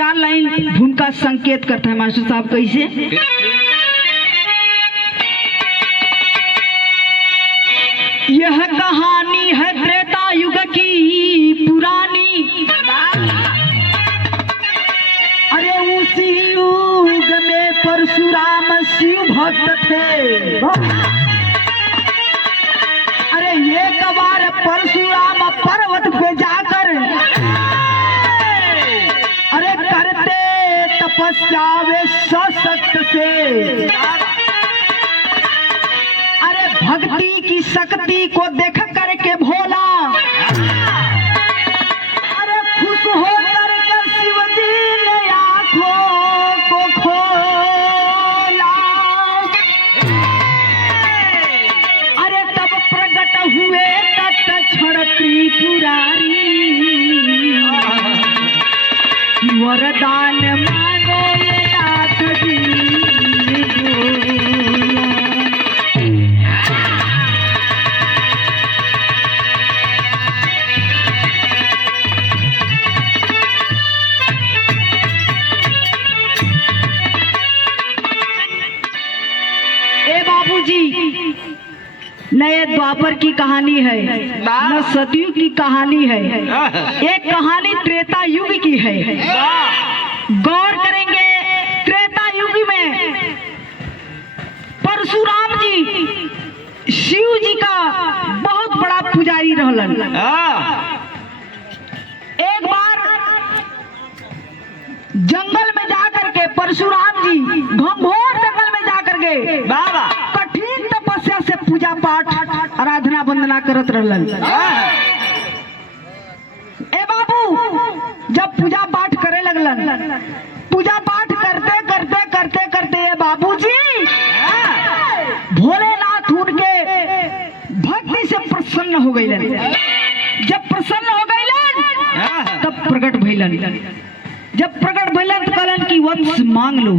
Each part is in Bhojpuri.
चार लाइन भूमिका संकेत करता है मास्टर साहब। कैसे? यह कहानी है त्रेता युग की पुरानी, अरे उसी युग में परशुराम शिव भक्त थे। अरे एक बार परशुराम पर्वत पे जाकर अरे करते तपस्या वे सशक्त से, अरे भक्ति की शक्ति को देख करके भोला अरे खुश होकर के शिव जी ने आंखों को खोला। अरे तब प्रकट हुए तत्क्षण त्रिपुरारी, वरदान मांगो ये नाथ जी ने बोला। ए बाबूजी, नए द्वापर की कहानी है, न सतयुग की कहानी है, एक कहानी त्रेता युग की है। गौर करेंगे, त्रेता युग में परशुराम जी शिव जी का बहुत बड़ा पुजारी रहलन। एक बार जंगल में जाकर के परशुराम जी घंघोर जंगल में जाकर के कठिन तपस्या से पूजा पाठ आराधना वंदना करत रहलन। ए बाबू, जब पूजा पाठ करे लगलन, पूजा पाठ करते करते करते करते ए बाबूजी भोलेनाथ उनके भक्ति से प्रसन्न हो गईलन। जब प्रसन्न हो गईलन तब प्रकट भइलन। जब प्रकट भइलन तो कहलन कि वत्स मांग लो,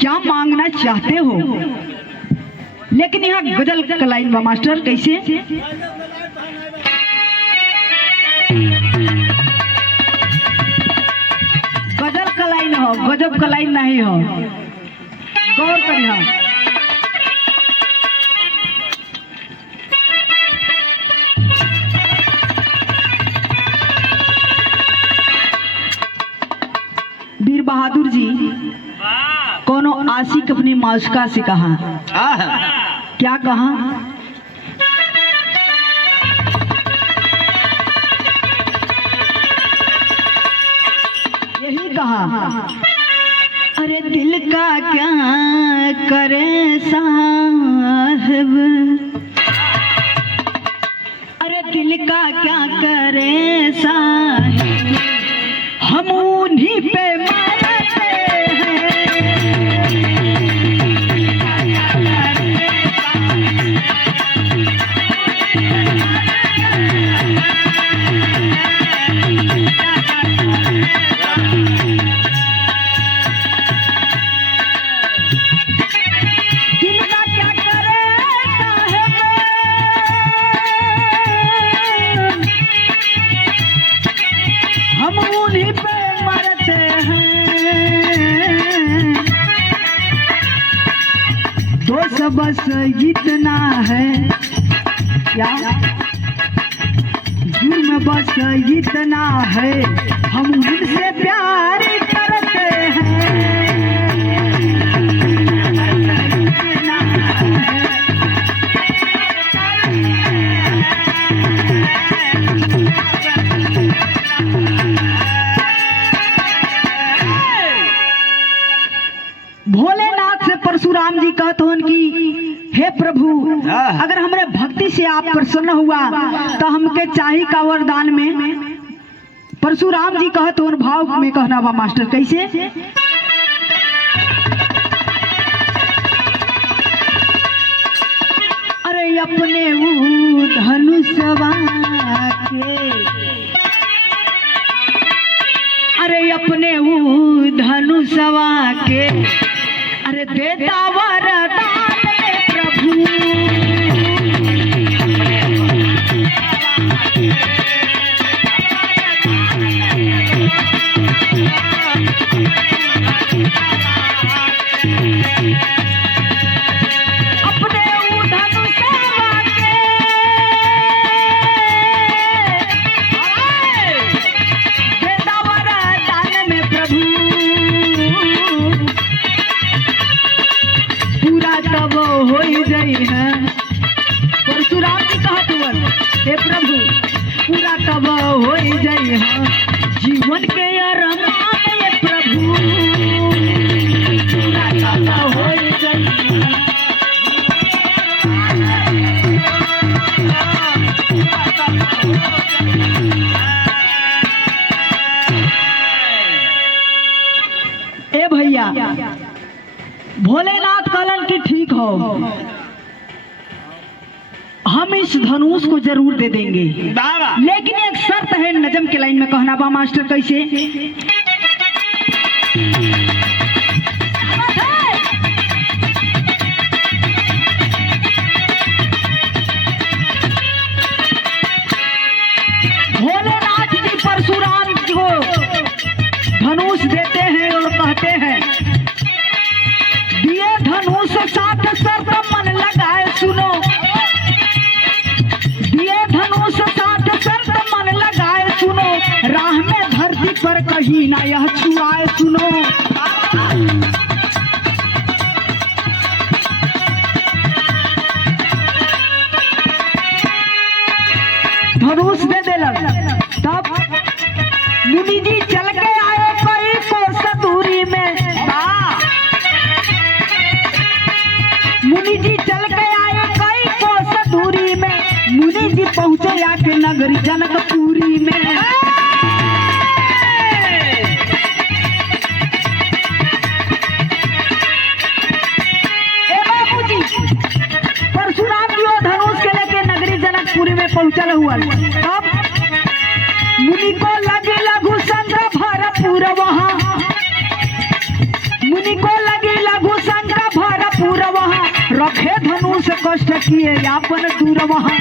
क्या मांगना चाहते हो। लेकिन यहाँ गजल का लाइन बा मास्टर। कैसे? गजल का लाइन हो, गजब का लाइन नहीं हो, गौर करिए। वीर बहादुर जी कोनो आशिक अपनी माशुका से कहा, क्या कहा? यही कहा, अरे दिल का क्या करे साहब, अरे दिल का क्या करे साहब, हम उन्हीं पे मरते हैं। दिल का क्या करे साहब, हम उन्हीं पे मरते हैं। दोष बस इतना है, क्या जुर्म बस इतना है, हम उनसे प्यार करते हैं। भोलेनाथ से परशुराम जी कहते हैं कि हे प्रभु, अगर हमारे भक्ति से आप प्रसन्न हुआ तो हमके चाहिए का वरदान में। परशुराम जी कहते हैं, भाव में कहना बा मास्टर। कैसे? अरे अपने वो धनुषवा के, अरे अपने वो धनुषवा के, अरे देता वरदान में प्रभु। जई जीवन के अरमान ये प्रभु हो जई। ए भैया भोलेनाथ कहलन कि ठीक हो, हम इस धनुष को जरूर दे देंगे, लेकिन एक शर्त है। नजम के लाइन में कहना बा मास्टर कैसे? भोलेनाथ जी परशुराम को धनुष देते हैं और कहते हैं दिए धनुष साथ शर्त मन लगाए सुनो, राह में धरती पर कहीं ना यह छुआए सुनो। धनुष दे देलन, तब मुनि जी चल के आए कई कोस दूरी में। मुनि जी चल के आए कई कोस दूरी में, मुनि जी पहुंचे आके नगरी जनकपुरी में। पहुंचल हुआ तब मुनि को लगे लघु संग्रह भरपूर वहाँ, मुनि को लगे लघु संग्रह भरपूर वहाँ, रखे धनुष कष्ट किए यापन दूर वहाँ।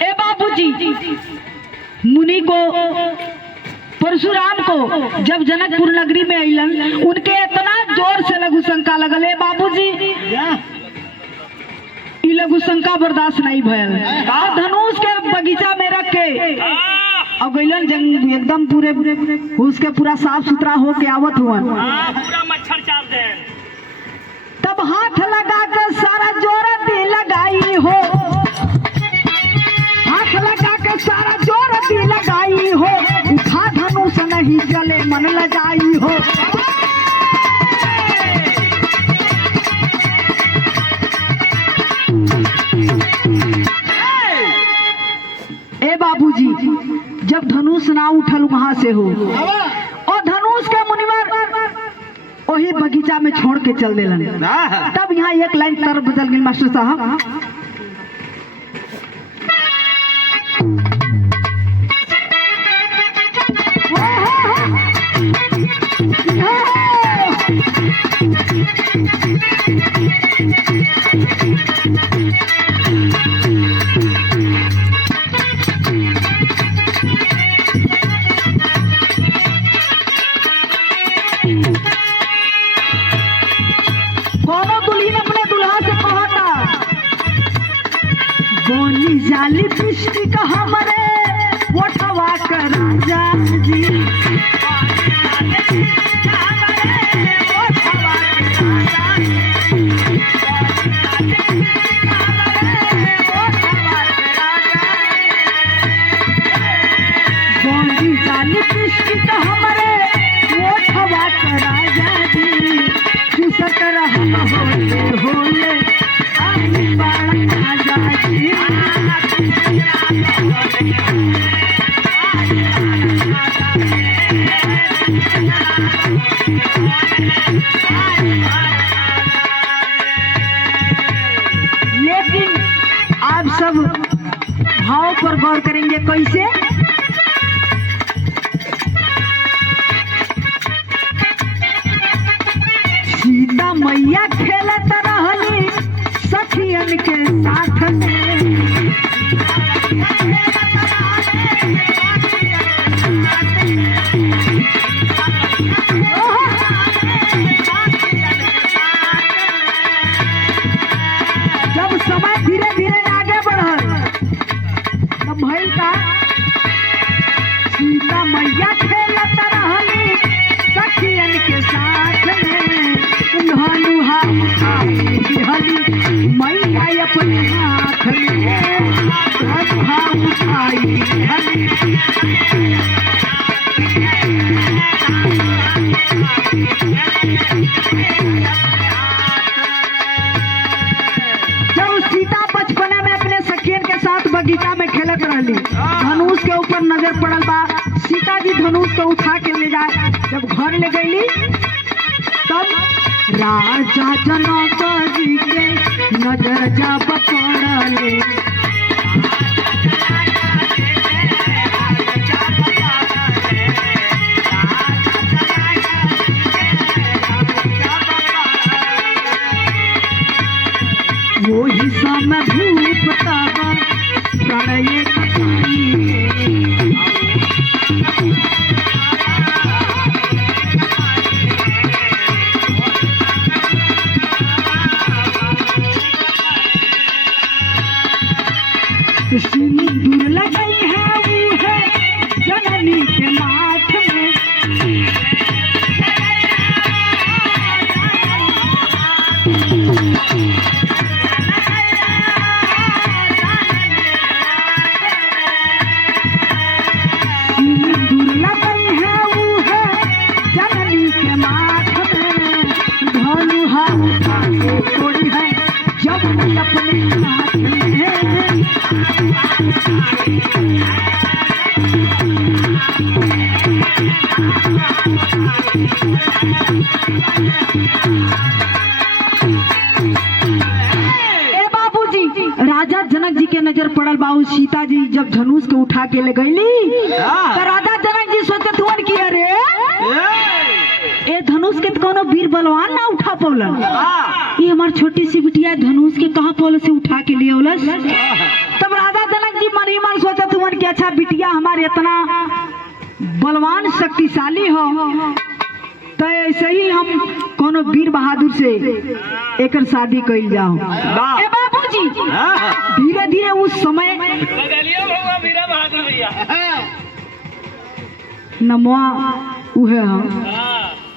ए बाबूजी मुनि को परशुराम को जब जनकपुर नगरी में अइलन, उनके इतना जोर से लघु शंका लगल है बाबूजी, ई लघु शंका बर्दाश्त नहीं भयल। धनुष के बगीचा में रख के अब गइलन जंग एकदम पूरे उसके पूरा साफ सुथरा हो के आवत हुआ, पूरा मच्छर चाल दे। तब हाथ लगा के सारा जोरत लगाई हो, हाथ लगा के सारा जोरत लगाई हो, उठा धनुष नहीं चले मन लजाई हो। ए बाबूजी जब धनुष ना उठल वहां से हो और धनुष के मुनिवर वही बगीचा में छोड़ के चल देलन, तब यहाँ एक लाइन तर बदल गई मास्टर साहब। कोनो दुल्हन अपने दुल्हा से कहता बोली जाली पिष्टी का हमरे वोटवा कर राजा जी, बोली जाली पिष्टी का हमरे वोटवा कर राजा जी, चूसत रहम होले होले आई बाड़ा राजा जी। लेकिन आप सब भाव पर गौर करेंगे कैसे? सीता मैया खेलत रहली सखियन के साथ में, जब समय धीरे धीरे आगे बढ़ल तब भइल का सीता मैया खेलत रहली सखियन के साथ में, उन्होंने अपने हाथ में धनुहा उठाई जब सीता बचपने में अपने सखियन के साथ बगीचा में खेलत रहली, धनुष के ऊपर नजर पड़ल बा। सीता जी धनुष को उठा के ले जाए, जब घर ले गईली तब राजा जनक जी के नजर जा पड़ले। वही समय धूप तब प्रणय सिंदूर लगाई है वो है जननी के माथ में। सिंदूर लगाई है वो है जननी के माथ में। धनुहा उठा के तोड़ी है जब अपने हाथ में। राजा जनक जी के नजर पड़ल बाबू। सीता जी जब धनुष के उठा के ले गईली तो राजा जनक जी सोचत हुअन कि अरे ए धनुष के कोनो वीर बलवान ना उठा पौलन, ये हमार छोटी सी बिटिया धनुष के कहाँ पौल से उठा के लिए उलस। तब राजा जनक जी मन ही मन सोचत हुअन कि अच्छा बिटिया हमारे इतना बलवान शक्तिशाली हो तो ऐसे ही हम कोनो वीर बहादुर से एकर शादी कइल जाओ। ए बाबूजी धीरे धीरे उस समय नमवा उहे हम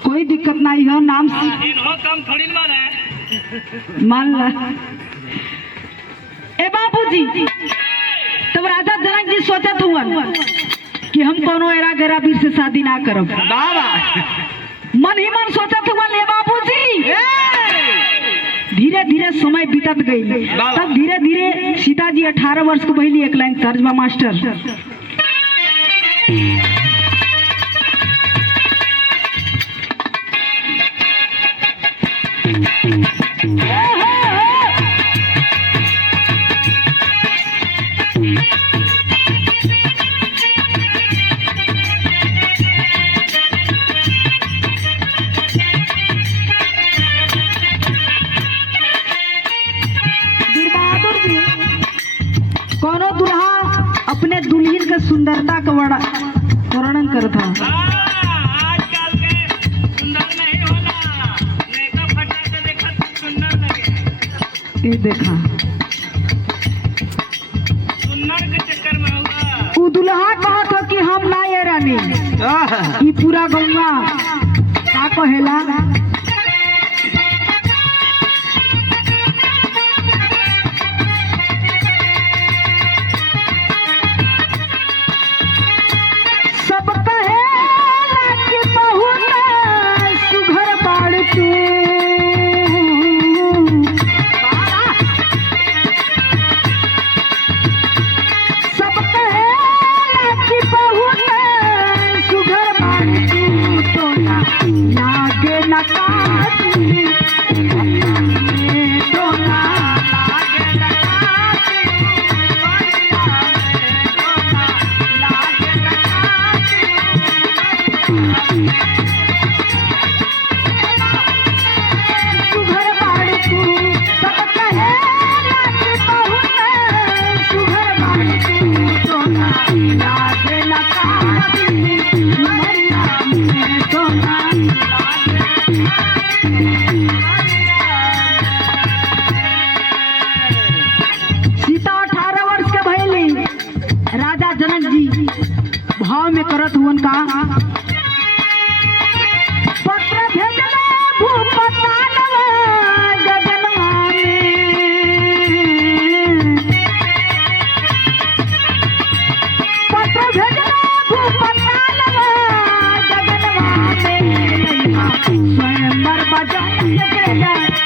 कोई दिक्कत नहीं है, नाम मान ला। ए बाबूजी तब राजा जनक जी सोचत हुअन कि हम कोनो एरा गरा वीर से शादी ना करब। मन ही मन सोचत हुआ ले बाबूजी। धीरे धीरे समय बीतत गई, तब धीरे धीरे सीता जी 18 वर्ष को भइली। एक लाइन तर्जमा मास्टर। कोनो दुल्हा अपने दुल्हन के सुंदरता का वर्णन करता। आजकल के सुंदर नहीं होला, मेकअप हटा के देखा तो सुंदर लगे। ये देखा सुंदर के चक्कर में होगा। वो दुल्हा कहत हो कि हम ना ये रानी ई पूरा गौवा का कहेला। भाव में करत हुअन का पत्र भेजले भूपताल गगनवा में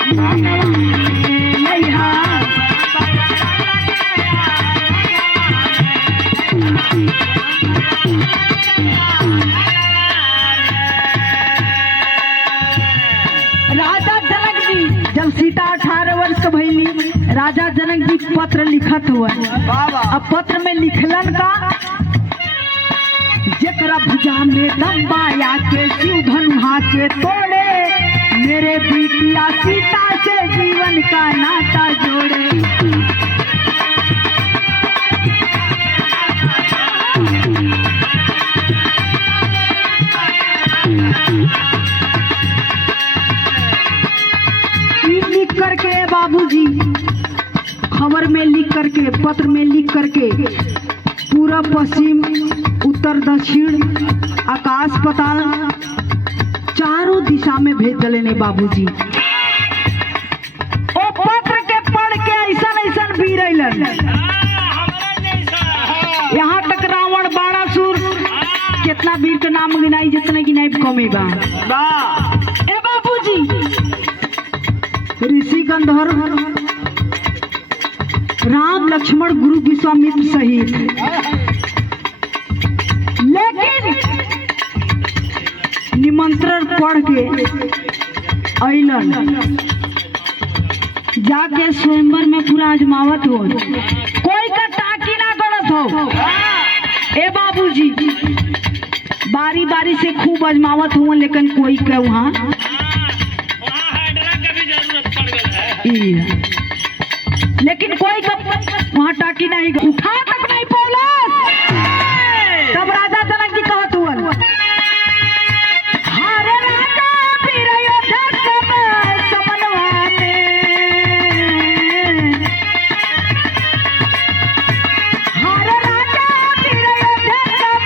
राजा जनक जी जब सीता 18 वर्ष के भइली, राजा जनक जी पत्र लिखत हुआ। अब पत्र में लिखलन का, जेकरा भुजा में दम बाया के शिव धनुहा के तोड़े, मेरे बिटिया सीता से जीवन का नाता जोड़े। लिख करके बाबूजी खबर में लिख करके, पत्र में लिख करके पूरा पश्चिम उत्तर दक्षिण आकाश पाताल चारों दिशा में भेज दले ने बाबूजी। ओ पत्र के पढ़ के ऐसा ऐसा वीर अइलन, यहाँ तक रावण बाणासुर, कितना वीर के नाम गिनाई, जितने गिनाई कमे बा। ए बाबूजी ऋषि गंधर्व राम लक्ष्मण गुरु विश्वामित्र सहित, लेकिन निमंत्रण पढ़ के अइलन, जाके स्वयंवर में पूरा आजमावत हो, कोई का टाकी ना गलत हो। ए बाबूजी बारी बारी से खूब आजमावत हुआ, लेकिन कोई के वहाँ लेकिन कोई का वहाँ टाकी नहीं, उठा तक नहीं पौला। तब राजा जनक जी कहत हुआ, हारे राजा वीर अयोध्या सब समनवा में, हारे राजा वीर अयोध्या सब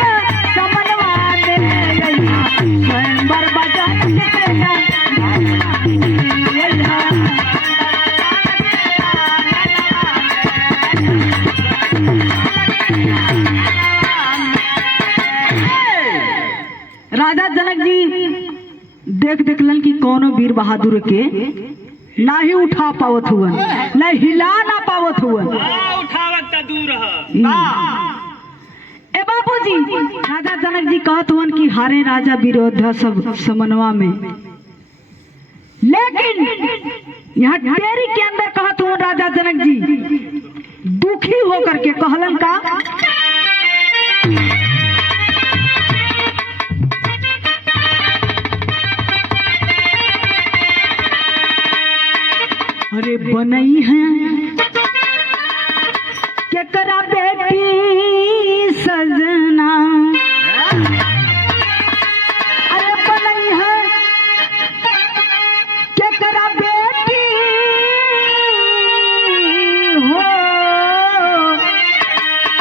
समनवा में, स्वयंवर बजन के राजा जनक जी देख देखलन कि कौनो वीर बहादुर के ना ही उठा पावत हुआ, ना हिला ना पावत हुआ, उठावत त दूर ए बाबूजी राजा जनक जी कहत हुआ कि हारे राजा विरोधा सब समनवा में, लेकिन यहाँ डेरी के अंदर कहत हुआ राजा जनक जी दुखी होकर के कहलन का, अरे बनई है केकरा बेटी सजना, अरे बनई है केकरा बेटी हो,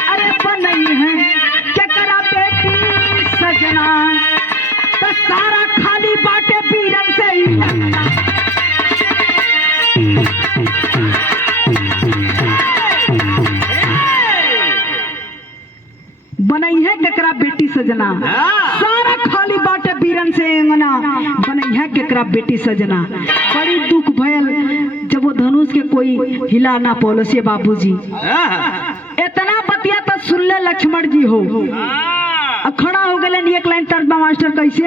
अरे बनई है केकरा बेटी सजना, तो सारा खाली बाटे बीरन से ही बनई है केकरा बेटी सजना, सारा खाली बाटे बीरन से अंगना, बनई है केकरा बेटी सजना। बड़ी दुख भयल जब वो धनुष के कोई हिला ना पौलस। बाबूजी इतना बतिया तो सुन ले लक्ष्मण जी हो, खड़ा हो गए एक लाइन तर्जमा मास्टर कैसे,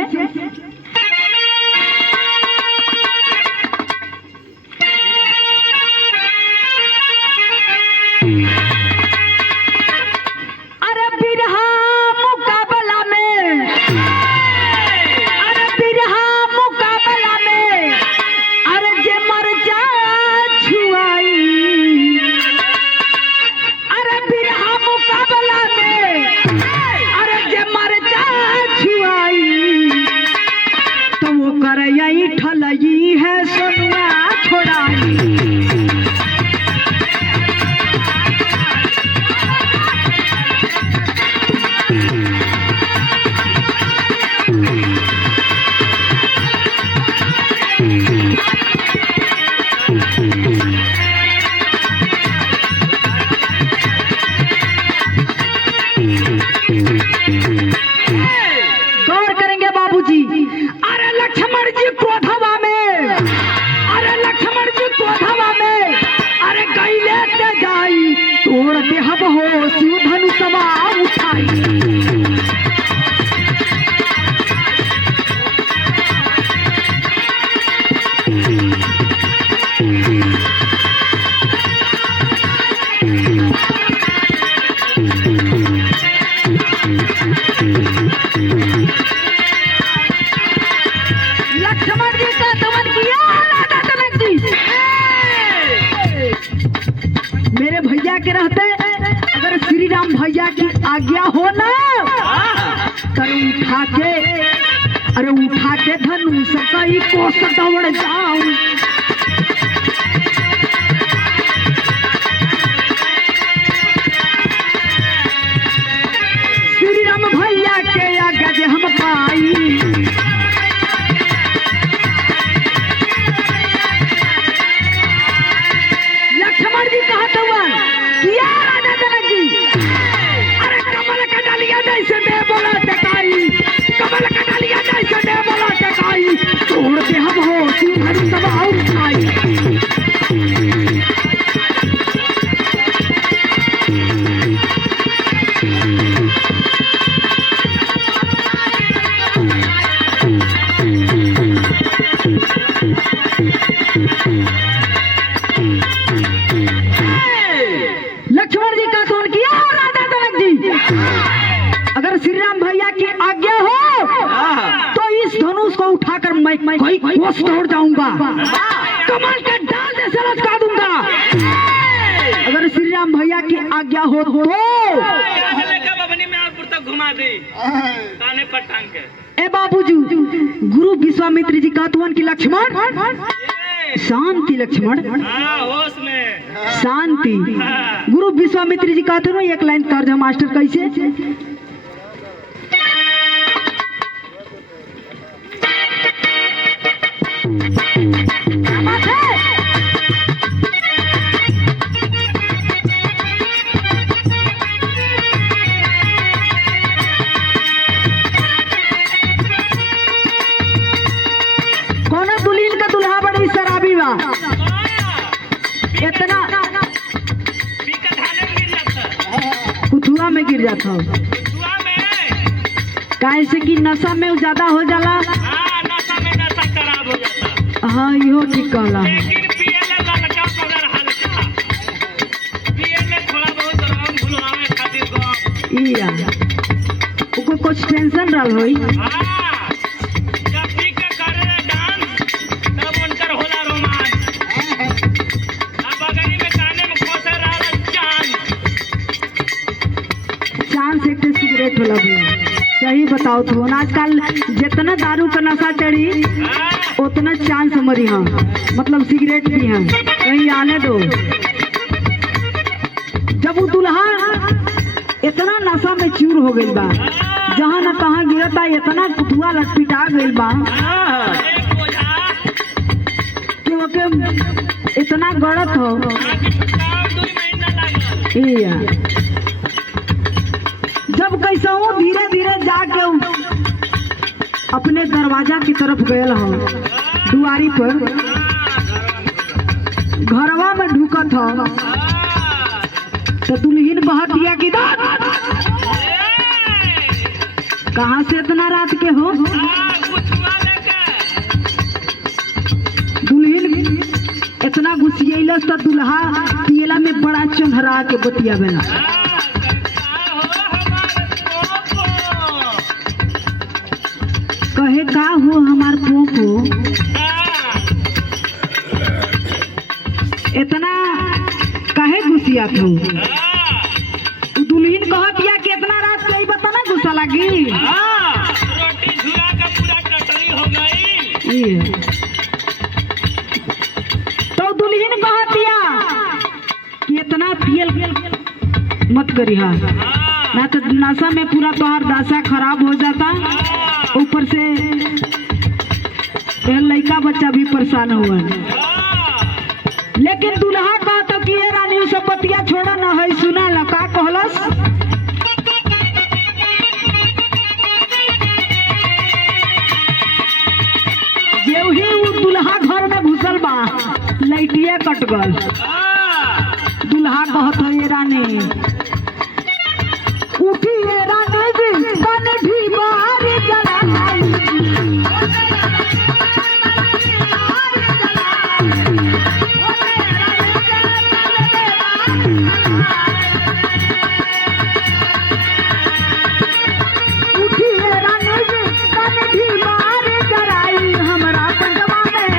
गौर करेंगे बाबूजी। अरे लक्ष्मण जी क्रोधवा में के रहते अगर श्री राम भैया की आज्ञा हो ना अरे उठा के धनुष कई कोस दौड़ जाऊं। श्री राम भैया के आज्ञा जे हम पाई लक्ष्मण जी कहत हुआ किया राजा जनक जी अरे कमल का डालिया जैसे दे बोला टकाई कमल का डालिया जैसे दे बोला टकाई तोड़ दे हम हो तू हरी दबाओ खाई। लक्ष्मण जी का कौन किया राजा जनक जी अगर श्री राम भैया की आज्ञा हो तो इस धनुष को उठाकर मैं कोस दौड़ जाऊंगा कमल के डाल जैसे लटका दूंगा। अगर श्री राम भैया की आज्ञा हो तो बबनी में और तक घुमा दे ताने पर टांग के। ए बाबूजी गुरु विश्वामित्र जी कहत हुआ कि लक्ष्मण शांति लक्ष्मण होश में शांति। गुरु विश्वामित्र जी कहते हो एक लाइन कर दो मास्टर कैसे कौन दुल्हन का दुल्हा बड़ी शराबी बा इतना कुथुआ में गिर जाता हो काहे से कि नशा में ज्यादा हो जाला। नशा में नशा खराब हो जाता। हाँ इहो ठीक कहला लेकिन पियले ललका मगर हल्का पियले थोड़ा बहुत रंग भुलवावे खातिर को इया ओको कुछ टेंशन रहल होई। जब पी के करे डांस तब उनकर होला रोमांस अब बगनी में काने में खोसे रहल चांद से एक सिगरेट होला भैया सही बताओ तो आजकल जितना दारू का नशा चढ़ी उतना चांद से मरी हाँ मतलब सिगरेट पी हैं कहीं आने दो। जब वो दुल्हा इतना नशा में चूर हो गई बा जहाँ न तहाँ गिरता इतना कुतुआ लटपिटा गई बा कि ओके इतना गड़त हो इया जब कैसा हूँ धीरे धीरे जाके अपने दरवाजा की तरफ गयल हो दुआरी पर घरवा में ढुकत हो तो दुल्हन बहत दिया कि कहाँ से इतना रात के हो। दुल्हन इतना घुसियलस तो दुल्हा पियला में बड़ा चंधरा के बतिया बेला कहे का हो हमार पोपो इतना काहे गुस्सिया तू दुल्हन कहत या कि इतना रात के बता ना गुस्सा लगी रोटी झुरा का पूरा टटरी हो गई। तो दुल्हन कहत या कि इतना पियल मत करी हा ना तो नशा में पूरा तोहार दशा खराब हो जाता ऊपर से लड़का बच्चा भी परेशान हुआ। लेकिन दुल्हा कहता कि ये रानी सब बतिया छोड़ा ना है सुना लका कहलस जेऊ ही वो दुल्हा घर में घुसल बा लइटिया कट गल। दुल्हा कहत है ये रानी उठी ये रानी जी बन भी बाहर जलाई उठी ये रानी जी बन भी बाहर जलाई हमरा पंडवा में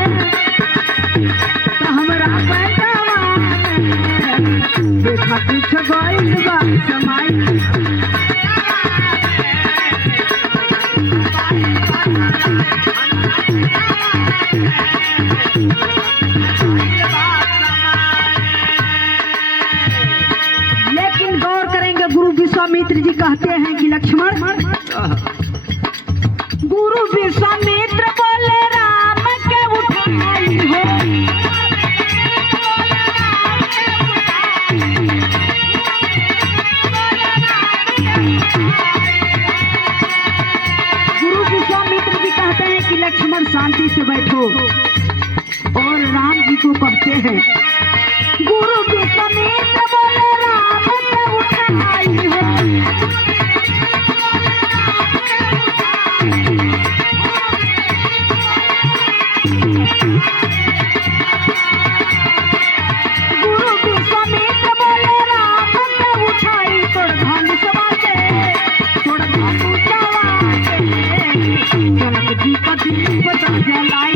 हमरा पंडवा में देखा लक्ष्मण शांति से बैठो। और राम जी को कहते हैं, गुरु विश्वामित्र बोले राम के उठाई हो। गुरु विश्वामित्र बोले राम के उठाई, तोड़ धनुषवा के, तोड़ धनुषवा के, जनक जी का दीप जलाई।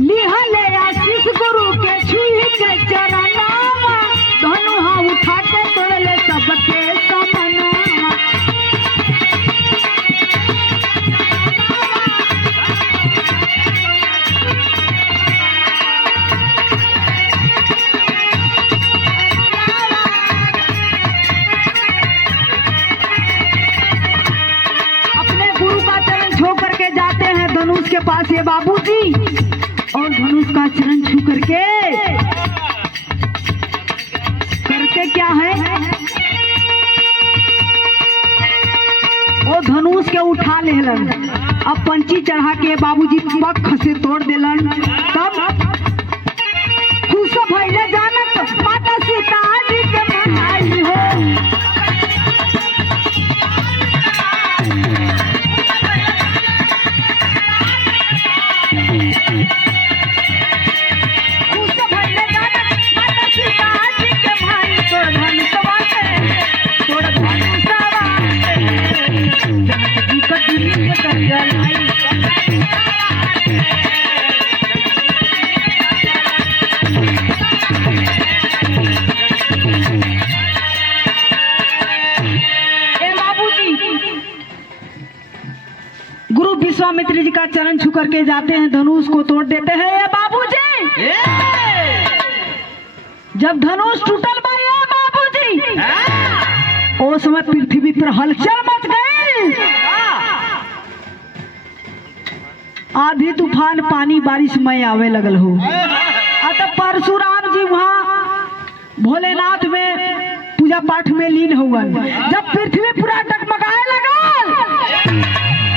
लिहले आशीष गुरु के छुई के चरनावा, धनुहा उठा के तोड़ले सबके समनावा। अपने गुरु का चरण छू करके जाते हैं धनुष के पास ये बाबूजी, और धनुष का चरण छू करके करते क्या है, वो धनुष के उठा लेलन। अब पंची चढ़ा के बाबूजी पख से तोड़ देलन। तब खुश भइले जानत माता सीता जी के मनाई हो। गुरु विश्वामित्र जी का चरण छू करके जाते हैं, धनुष को तोड़ देते हैं। ये बाबूजी, जब धनुष टूटल बा ये बाबूजी, उस समय पृथ्वी पर हलचल मच गई। आधी तूफान पानी बारिश में आवे लगल हो। तब परशुराम जी वहाँ भोलेनाथ में पूजा पाठ में लीन हुआ। जब पृथ्वी पूरा टकमगाए लगल,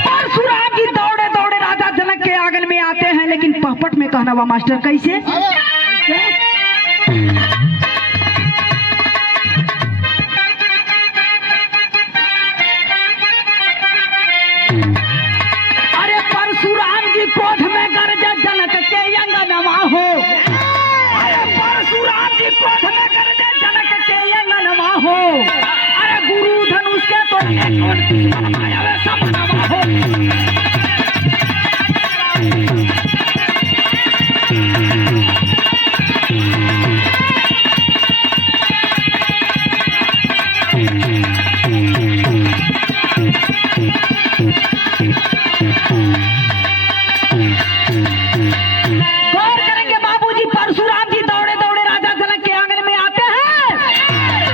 परशुराम जी दौड़े दौड़े राजा जनक के आंगन में आते हैं। लेकिन पहपट में कहना हुआ मास्टर कैसे? अरे परशुराम जी क्रोध में गरजे जनक के अंगनवा हो। अरे परशुराम जी क्रोध में गरजे जनक के अंगनवा हो। अरे गुरु धनुष के तोड़ने कौन आवे समनवा हो। गौर करेंगे बाबूजी, परशुराम जी दौड़े दौड़े राजा जनक के आंगन में आते हैं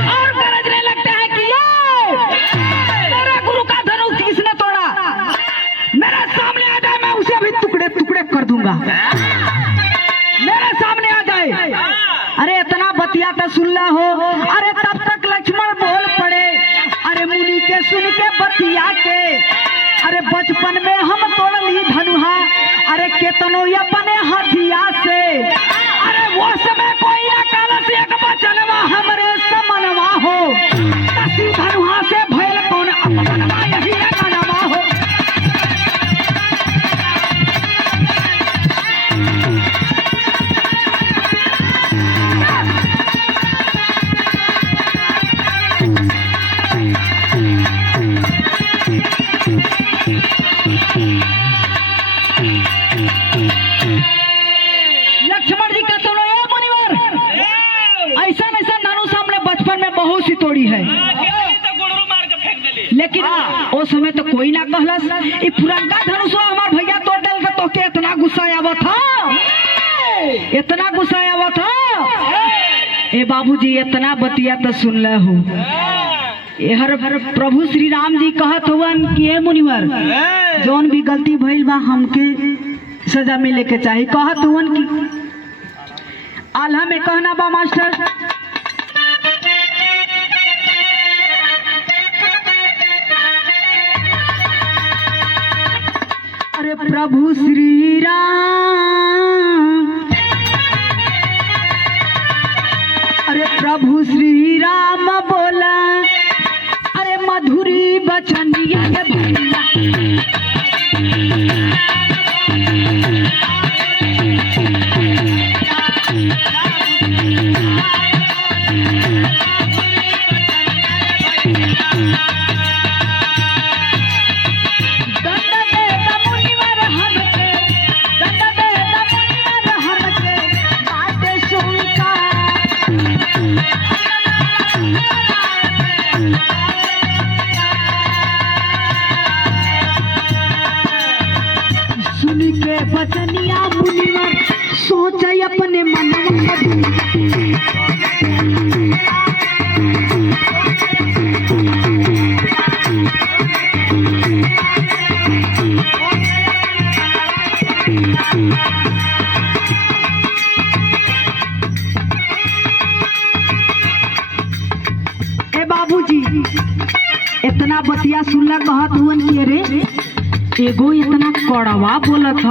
और गरजने लगते हैं कि ये मेरे गुरु का धनुष किसने तोड़ा? मेरे सामने आ जाए, मैं उसे भी टुकड़े टुकड़े कर दूंगा। मेरे सामने आ जाए। अरे इतना बतिया तो सुन ला हो। अरे तब तक लक्ष्मण बोल पड़े, अरे मुनि के सुन के बतिया के, अरे बचपन में हम तोड़ ली धनुहा, अरे केतनो अपने हथिया से। अरे वो समय कोई ना कालस एक बचनवा हमरे समनवा हो। तसी धनुहा से भइल कौन अपमनवा, यही अंगनवा हो। लक्ष्मण जी कहते हो ये मुनिवर, ऐसा ऐसा धनुष हमने बचपन में बहुत सी तोड़ी है, लेकिन उस समय तो कोई ना कहलस। ये पुरनका धनुष हमार भैया तोड़ दिल तो के इतना गुस्सा आवा था, इतना गुस्सा आवा था। ए बाबूजी इतना बतिया तो सुन ले हो। हर प्रभु श्री राम जी कहत हुवन कि ए मुनिवर, जौन भी गलती भइल बा हमके सजा मिले के चाहिए। कहा तुवन की आल्हा में कहना बा मास्टर, अरे प्रभु श्री राम, अरे प्रभु श्री राम बोला, अरे मधुरी बचनिया के भैया, बचनिया मुनिवर सोच अपने मनवा, ए बाबूजी इतना बतिया सुनला कहत हुवन कि अरे एगो इतना कड़वा बोलत ह,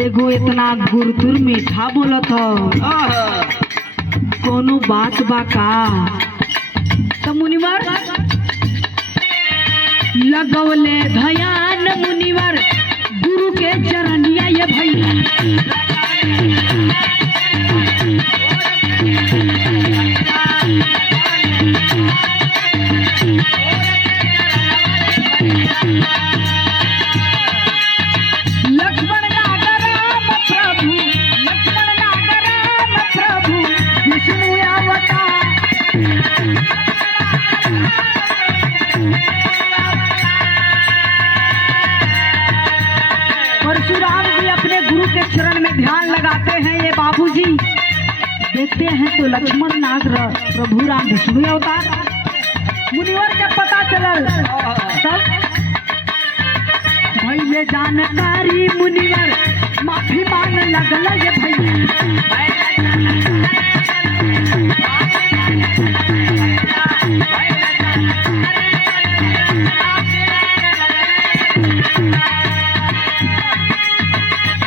एगो इतना गुरतुर मीठा बोलत ह, कोनो बात बा का? तो मुनिवर लगौले ध्यान मुनिवर गुरु के चरनिया ये भैया, लक्ष्मण नागर राम प्रभु, लक्ष्मण नागर राम प्रभु विष्णु अवतार, परशुराम जी अपने गुरु के चरण में ध्यान लगाते हैं। ये बाबूजी देखते हैं तो लक्ष्मण नागर प्रभु राम विष्णु अवतार, मुनिवर के पता चलल तब भैले जानकारी मुनिवर माफी मांग लगल ये भैया,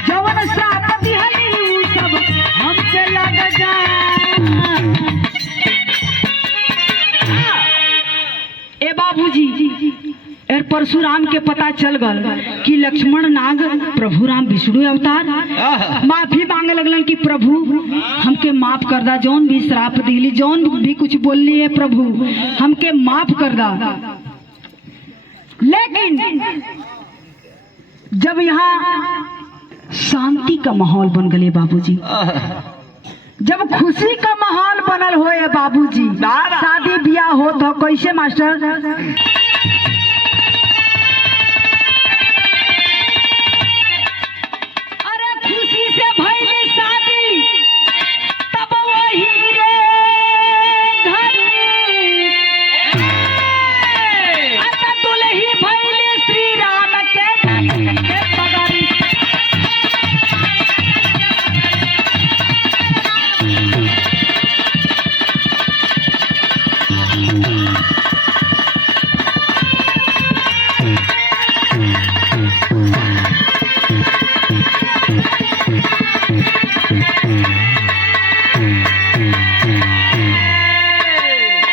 जवन श्राप दिहली सब हमके लग जा। ए बाबूजी एर परशुराम के पता चल गल कि लक्ष्मण नाग प्रभु राम विष्णु अवतार, माफी मांगे लगलन कि प्रभु हमके माफ कर दा, जौन भी श्राप दिली, जौन भी कुछ बोलनी है प्रभु हमके माफ कर दा। लेकिन जब यहाँ शांति का माहौल बन गए बाबूजी, जब खुशी का माहौल बनल होए बाबूजी, शादी ब्याह हो तो कैसे मास्टर? अरे खुशी से भइली शादी तब वही रे घरी, आता दुल्ही भइली श्री राम के पगड़ी,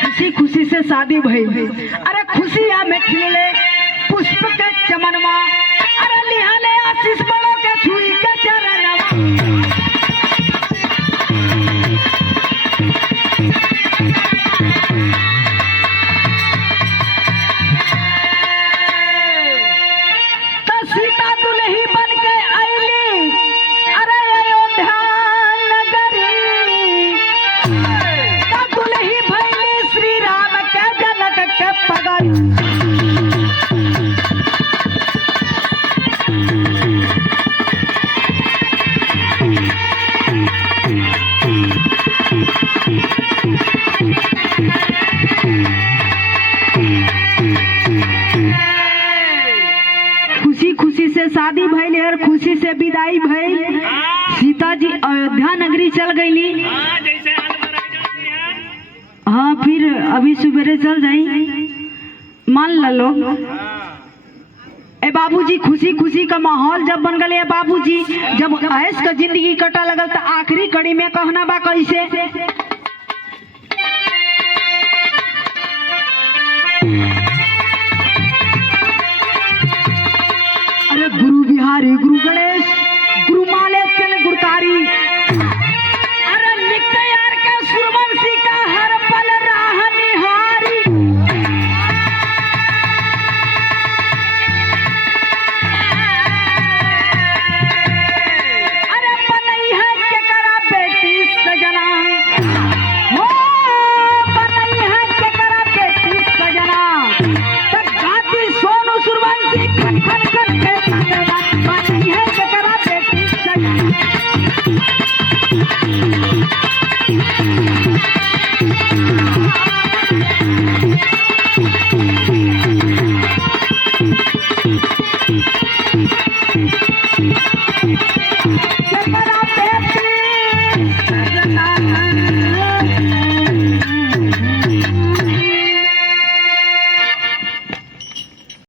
खुशी खुशी से शादी भई। अरे खुशियां में खिले पुष्प के चमनवा, अरे लिहाले आशीष बड़ों के छुई के चरणवा, तो सीता दुल्ही बन के आईली, अरे अयोध्या नगरी, तो दुल्ही भइली श्री राम के जनक के पगड़ी। खुशी से विदाई भइल। हाँ सीता जी अयोध्या नगरी चल गईली। हाँ, जैसे आज मराई जाती है। हाँ फिर अभी सवेरे चल जाई, मान ला लोग। हाँ ए बाबूजी खुशी खुशी का माहौल जब बन गए बाबूजी, जब ऐश का जिंदगी कटा लगल तो आखिरी कड़ी में कहना बा कैसे। अरे गुरु बिहारी गुरु गणेश